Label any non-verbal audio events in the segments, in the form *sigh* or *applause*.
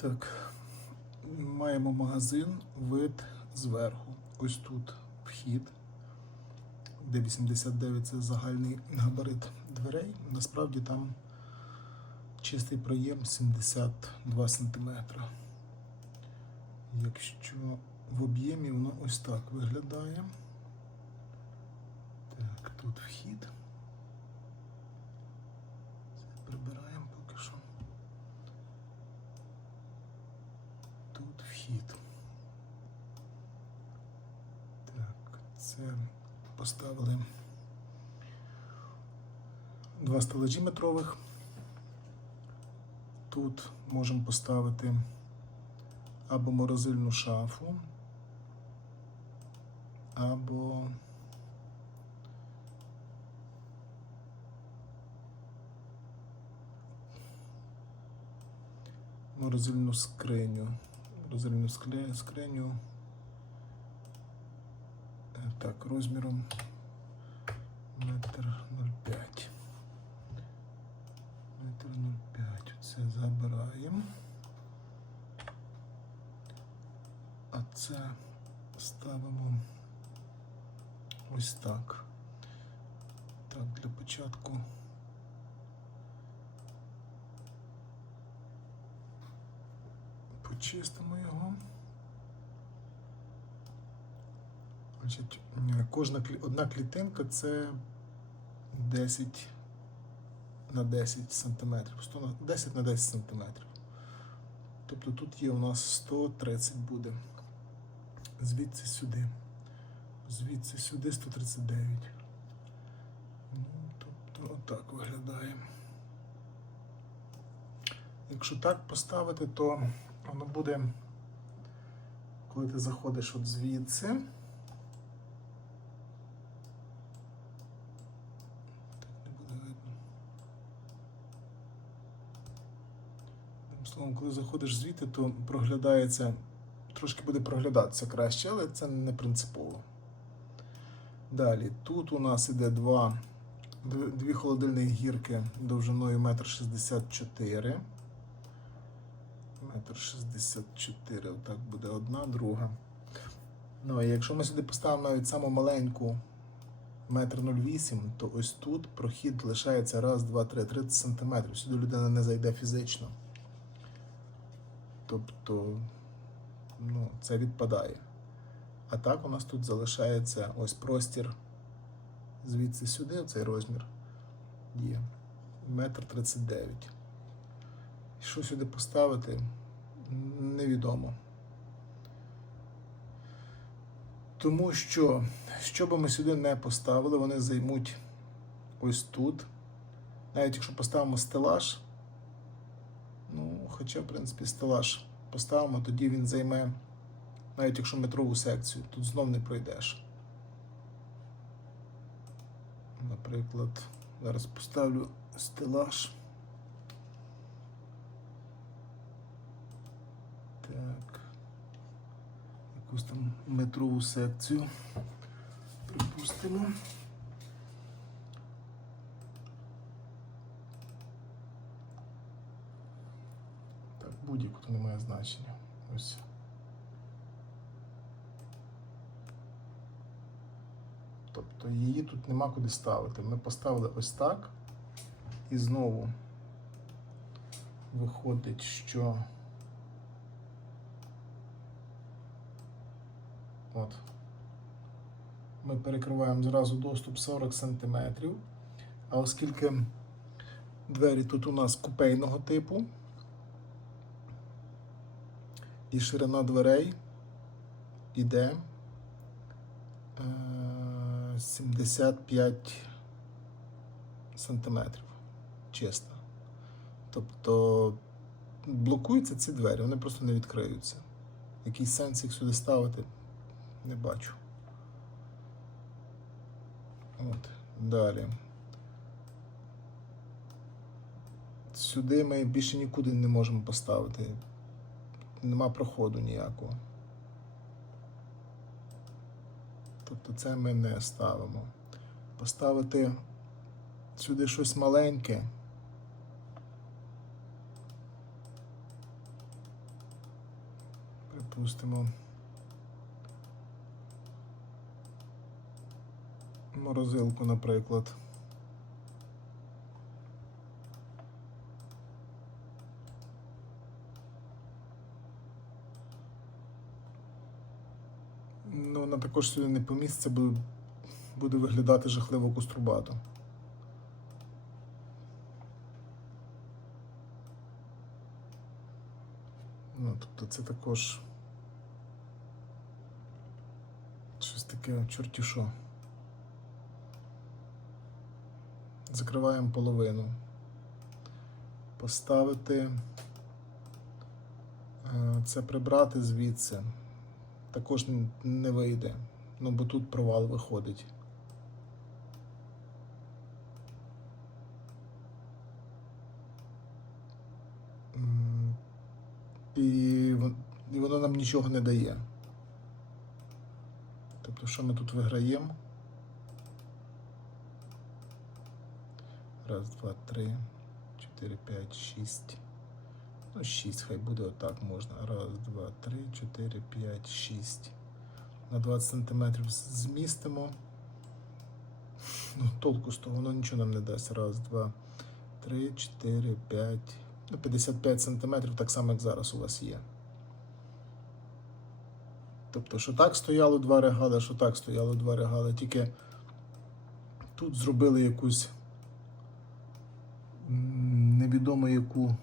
Так, маємо магазин, вид зверху. Ось тут вхід, де 89 це загальний габарит дверей. Насправді там чистий проєм 72 см. Якщо в об'ємі воно ось так виглядає. Так, тут вхід. Це прибираємо поки що. Вхід. Так, це поставили два стелажі метрових. Тут можемо поставити або морозильну шафу, або морозильну скриню. Скле- скриню. е, Так, розміром метр нуль п'ять. Метр нуль п'ять. Це забираємо. А це ставимо ось так. Так, для початку. Почистимо його. Значить, е, кожна одна клітинка це 10 на 10 сантиметрів. 100 на 10 на 10 сантиметрів. Тобто тут є у нас 130 буде. Звідси сюди. Звідси сюди 139. Ну, тобто отак виглядає. Якщо так поставити, то воно буде, коли ти заходиш от звідси. Словом, коли заходиш звідти, то проглядається, трошки буде проглядатися краще, але це не принципово. Далі, тут у нас іде два, дві, холодильних гірки довжиною 1,64 м. Метр 64, отак буде одна, друга. Ну, і якщо ми сюди поставимо навіть саму маленьку метр 08, то ось тут прохід лишається раз, два, три, 30 сантиметрів. Сюди людина не зайде фізично. Тобто, ну, це відпадає. А так у нас тут залишається ось простір звідси сюди, цей розмір є. Метр 39. Що сюди поставити, невідомо. Тому що, що би ми сюди не поставили, вони займуть ось тут. Навіть якщо поставимо стелаж, ну, хоча, в принципі, стелаж поставимо, тоді він займе, навіть якщо метрову секцію, тут знов не пройдеш. Наприклад, зараз поставлю стелаж. Так. Там метрову секцію. Припустимо. Так, будь-яку то не має значення. Ось. Тобто її тут нема куди ставити. Ми поставили ось так. І знову виходить, що От. Ми перекриваємо зразу доступ 40 см. А оскільки двері тут у нас купейного типу, і ширина дверей іде е, 75 сантиметрів чисто. Тобто блокуються ці двері, вони просто не відкриються. Якийсь сенс їх сюди ставити не бачу. От, далі. Сюди ми більше нікуди не можемо поставити. Нема проходу ніякого. Тобто це ми не ставимо. Поставити сюди щось маленьке. Припустимо. Морозилку, наприклад. Ну, вона також сюди не поміститься, бо буде виглядати жахливо кострубато. Ну, тобто це також щось таке чорті що. Закриваємо половину. Поставити. е, Це прибрати звідси. Також не вийде. Ну, бо тут провал виходить. І воно нам нічого не дає. Тобто, що ми тут виграємо? Раз, два, три, чотири, п'ять, шість. Ну, шість, хай буде отак можна. Раз, два, три, чотири, п'ять, шість. На 20 сантиметрів змістимо. Ну, толку з того, воно нічого нам не дасть. Раз, два, три, чотири, п'ять. Ну, 55 сантиметрів, так само, як зараз у вас є. Тобто, що так стояло два регали, що так стояло два регали. Тільки тут зробили якусь невідомо яку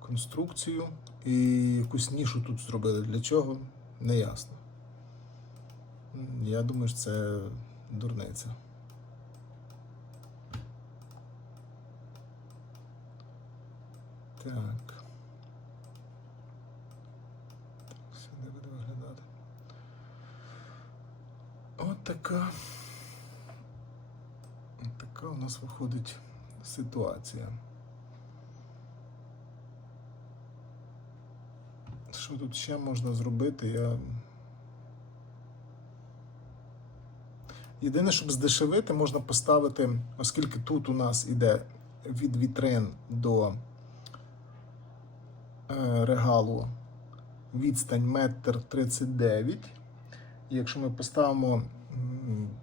конструкцію і якусь нішу тут зробили. Для чого? Не ясно. Я думаю, що це дурниця. Так. Так, сюди буде виглядати. От така. От така у нас виходить ситуація. Що тут ще можна зробити? Я. Єдине, щоб здешевити, можна поставити, оскільки тут у нас іде від вітрин до е, регалу відстань метр 39. І якщо ми поставимо,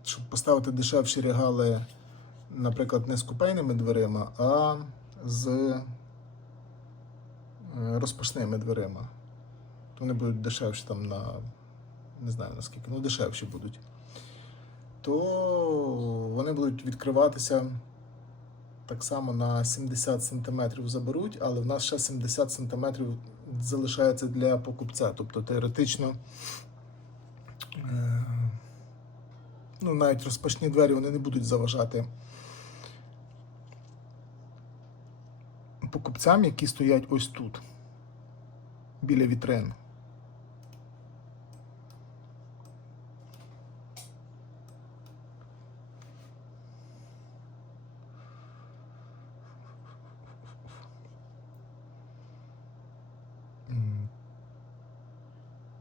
щоб поставити дешевші регали, наприклад, не з купейними дверима, а з е, розпашними дверима, то вони будуть дешевші там на не знаю наскільки, ну дешевші будуть. То вони будуть відкриватися так само на 70 см заберуть, але в нас ще 70 см залишається для покупця. Тобто теоретично, е, ну, навіть розпашні двері вони не будуть заважати покупцям, які стоять ось тут, біля вітрин.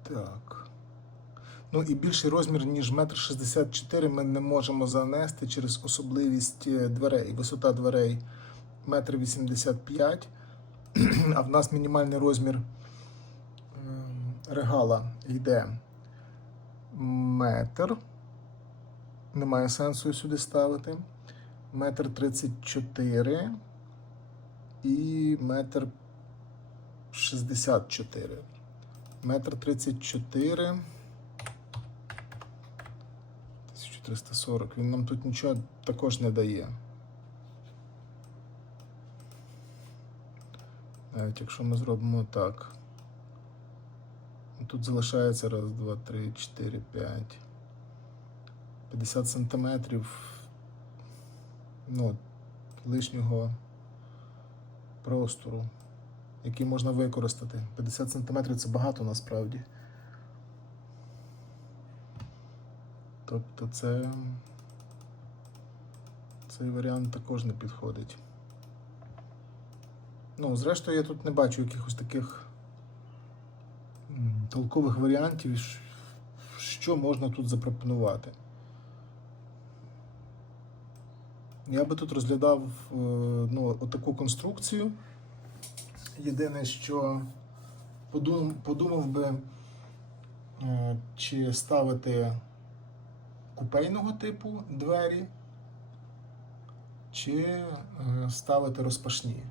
Так. Ну і більший розмір, ніж метр шістдесят чотири ми не можемо занести через особливість е, дверей. Висота дверей метр вісімдесят п'ять, а в нас мінімальний розмір ем, регала йде метр. Немає сенсу сюди ставити. Метр тридцять чотири і метр 64. Метр 34. 1340. Він нам тут нічого також не дає. Навіть якщо ми зробимо так. Тут залишається раз, два, три, чотири, п'ять. 50 сантиметрів. Ну, лишнього простору який можна використати. 50 см це багато насправді. Тобто це цей варіант також не підходить. Ну, зрештою, я тут не бачу якихось таких толкових варіантів, що можна тут запропонувати. Я би тут розглядав е, ну, отаку конструкцію. Єдине, що подумав, би, е, чи ставити купейного типу двері, чи е, ставити розпашні.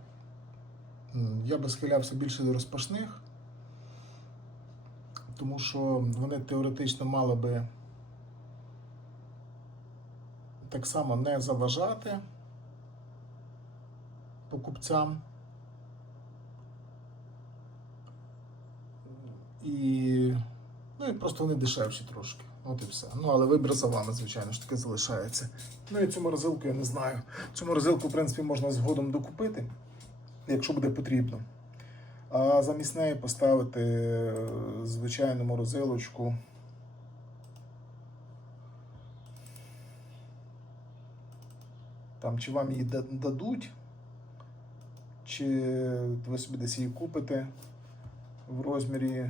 Я би схилявся більше до розпашних, тому що вони теоретично мали би так само не заважати покупцям. І, ну, і просто вони дешевші трошки. От і все. Ну, але вибір за вами, звичайно ж таки залишається. Ну і цю морозилку я не знаю. Цю морозилку, в принципі, можна згодом докупити, якщо буде потрібно. А замість неї поставити е, звичайну морозилочку. Там чи вам її дадуть, чи ви собі десь її купите в розмірі.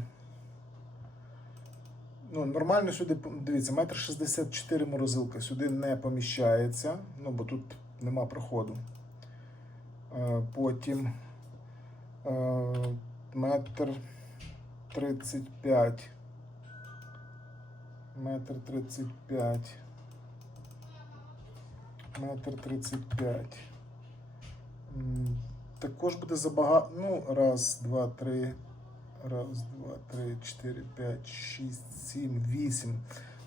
Ну, нормально сюди, дивіться, метр 64 морозилка сюди не поміщається, ну, бо тут нема проходу. Потім метр 35. Метр 35. Метр 35. М, Також буде забагато. Ну, раз, два, три. Раз, два, три, чотири, п'ять, шість, сім, вісім.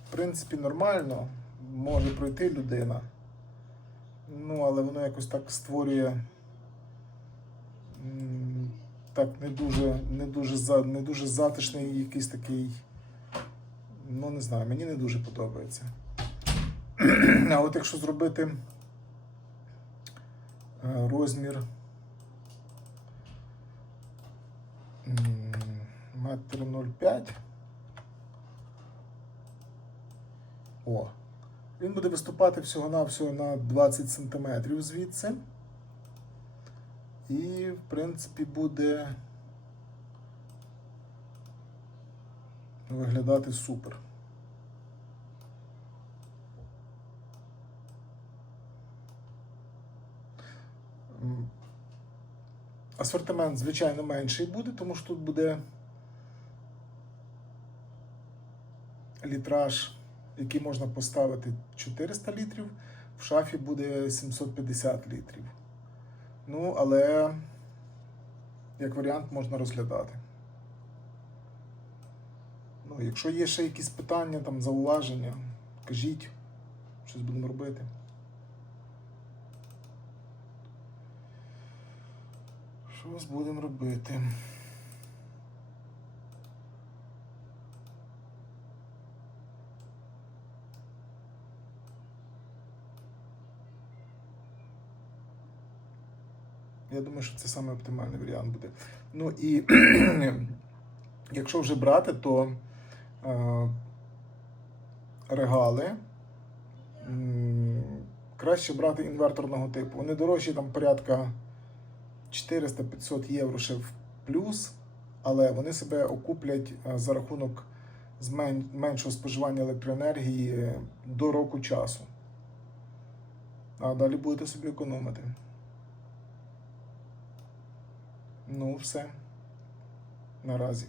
В принципі, нормально. Може пройти людина. Ну, але воно якось так створює. Так, не дуже, не дуже, не дуже затишний якийсь такий. Ну, не знаю, мені не дуже подобається. *clears throat* А от якщо зробити е, розмір метр 0,5. О. Він буде виступати всього-навсього на 20 см звідси. І, в принципі, буде виглядати супер. Асортимент, звичайно, менший буде, тому що тут буде літраж, який можна поставити 400 літрів, в шафі буде 750 літрів. Ну, але як варіант можна розглядати. Ну, якщо є ще якісь питання, там, зауваження, кажіть, щось будемо робити. Щось будемо робити. Я думаю, що це саме оптимальний варіант буде. Ну і *clears throat* якщо вже брати, то е, регали краще брати інверторного типу. Вони дорожчі там порядка 400-500 євро ще в плюс, але вони себе окуплять е, за рахунок меншого споживання електроенергії до року часу. А далі будете собі економити. Ну, все. Наразі.